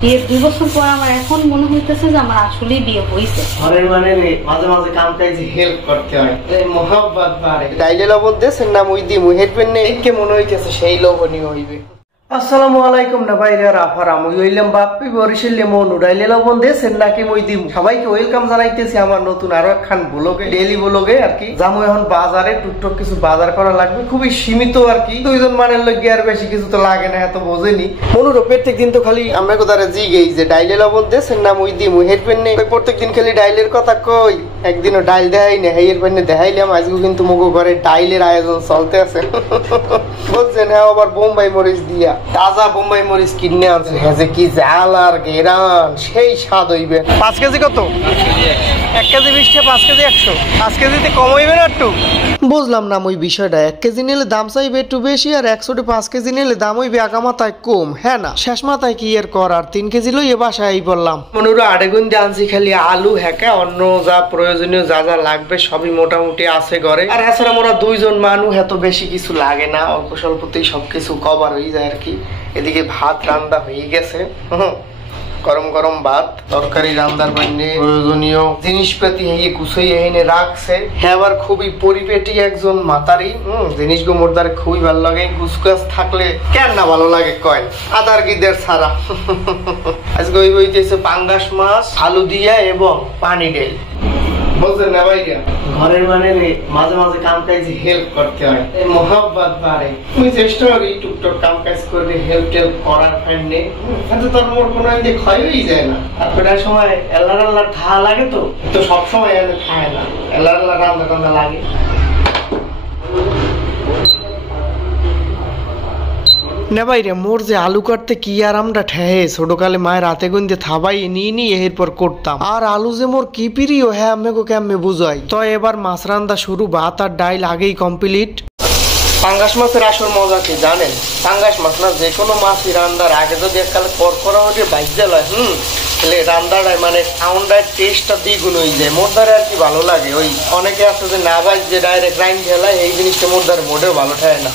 বিয়ের 2 বছর পর আমার এখন মনে হইতেছে যে আমার আসলেই বিয়ে হইছে। ঘরের মানে মাঝে মাঝে কাম কাজে হেল্প করতে হয়, এই মোহাব্বত বাড়ে। ডাইলে লবণ দেন না মুই দি মুই হেডবেন নে একে মনে হইতেছে সেই লবণই হইবে। আসসালামু আলাইকুম না ভাইরা রাফারা, মুই হইলাম বাপ্পি বরিশালে মন উড়াইলে লবণ দেন নাকি মুই দিম। সবাইকে ওয়েলকাম জানাইতেছি আমার নতুন আরো একখান ব্লগে, ডেইলি ব্লগে আর কি। যামু এখন বাজারে, টুকটুক কিছু বাজার করা লাগবে, খুবই সীমিত আর কি। 2 জন মানের লগে আর বেশি কিছু তো লাগে না, এত বোঝেনি। মনুর প্রত্যেকদিন তো খালি আমরা কোথায় জিগেই যে ডাইলে লবণ দেন না মুই দিম মুই হেডবেন নে, প্রত্যেকদিন খালি ডাইলের কথা কই। একদিনও ডাইল দেখাই না, হেয়ের পেনে দেখাইলাম। আজকে কিন্তু মুগো ঘরে ডাইলের আয়োজন চলতে আছে বুঝছেন। হ্যাঁ, আবার বোম্বাই মরিচ দিয়া তাজা বোম্বাই মরিচ কিনে আনছে। হ্যাঁ, যে কি জাল আর গেরান, সেই স্বাদ হইবে। 5 কেজি কত? 1 কেজি 20 টাকা, 5 কেজি 100। 5 কেজিতে কম হইবে না একটু? বুঝলাম না ওই বিষয়টা। 1 কেজি নিলে দাম চাইবে একটু বেশি, আর 100 5 কেজি নিলে দাম হইবে আগা মাথায় কম। হ্যাঁ না, শেষ মাথায় কি এর করার। 3 কেজি লই এ বাসায় বললাম। মনুরা আড়েগুন দিয়ে আনছি খালি আলু, হ্যাঁ অন্য যা প্রয়োজনীয় যা যা লাগবে সবই মোটামুটি আছে ঘরে। আর এছাড়া মোরা 2 জন মানুষ, এত বেশি কিছু লাগে না, অল্প স্বল্পতেই সবকিছু কভার হয়ে যায় আর কি। এদিকে ভাত রান্না হয়ে গেছে, গরম গরম ভাত, তরকারি রান্নার জন্য প্রয়োজনীয় জিনিসপাতি গুছাই এনে রাখছে। হ্যাঁ, আবার খুবই পরিপেটি একজন মাতারি। জিনিসগুলো মোরদারে খুবই ভালো লাগে। গুছগাছ থাকলে কেন না ভালো লাগে কয়েন, আদার গিদের ছাড়া। আজকে ওই বইতেছে পাঙ্গাস মাছ আলু দিয়া এবং পানি ডেল। বুঝলেন না ভাইয়া, ঘরের মানে মাঝে মাঝে কাম কাজে হেল্প করতে হয়, এই মোহাব্বত বাড়ে। তুমি চেষ্টা করি টুকটাক কাম কাজ করে হেল্প টেল্প করার ফ্রেন্ডে, তাতে তোর মোর কোনো একদিন ক্ষয়ই যায় না। আর প্রায় সময় আল্লাহ আল্লাহ ঠা লাগে, তো তো সবসময় এনে খায় না, আল্লাহ আল্লাহ রান্না টান্না লাগে। না ভাইরে, মোর যে আলু কাটতে কি আর আমরা ঠেহে, ছোটকালে মায়ের হাতে গুনতে থাবাই নিয়ে এরপর করতাম। আর আলু যে মোর কি প্রিয়, হ্যাঁ আম্মেকে কেমনে বুঝাই। তো এবার মাছ রান্দা শুরু, ভাত আর ডাইল আগেই কমপ্লিট। পাঙ্গাস মাছের আসল মজা কি জানেন? পাঙ্গাস মাছ না, যে কোনো মাছই রান্নার আগে যদি এককালে করকরা হয়ে বাইজে লয়, তাহলে রান্নাটায় মানে সাউন্ডার টেস্টটা দ্বিগুণ হয়ে যায়। মোর দ্বারা আর কি ভালো লাগে। ওই অনেকে আছে যে না ভাই যে ডাইরেক্ট রাইন ঢেলায়, এই জিনিসটা মোর দ্বারা মোটেও ভালো ঠায় না।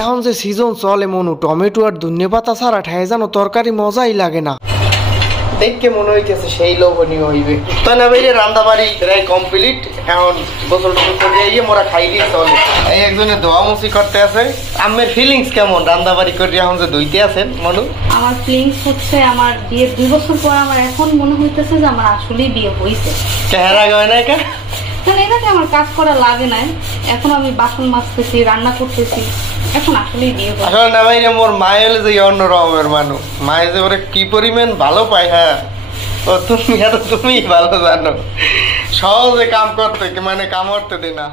এখন যে সিজন চলে মনু, টমেটো আর ধনিয়া পাতা ছাড়া ঠায় জানো তরকারি মজাই লাগে না। দেখে মনে হইতেছে সেই লোভনীয় হইবে। তাই না ভাইরে, রান্না বাড়ি প্রায় কমপ্লিট। এখন গোসল টোসল করে মোরা খাই দিয়ে চলে। এই একজনে দোয়ামুচি করতে আছে। আমের ফিলিংস কেমন রান্না বাড়ি করে এখন যে ধুইতে আছেন মনু? আমার ফিলিংস হচ্ছে আমার বিয়ের 2 বছর পর আমার এখন মনে হইতেছে যে আমার আসলেই বিয়ে হইছে। চেহারা গয় না কা? কারণ এটাতে আমার কাজ করা লাগে না, এখন আমি বাসন মাজতেছি, রান্না করতেছি, এখন আসলেই বিয়ে হইছে। আসলে না ভাইরে, মোর মায়ের যে অন্য রকমের মানুষ, মায়ের যে ওরে কি পরিমাণ ভালো পায়। হ্যাঁ, তুমি ভালো জানো, সহজে কাম করতে মানে কাম করতে দে না।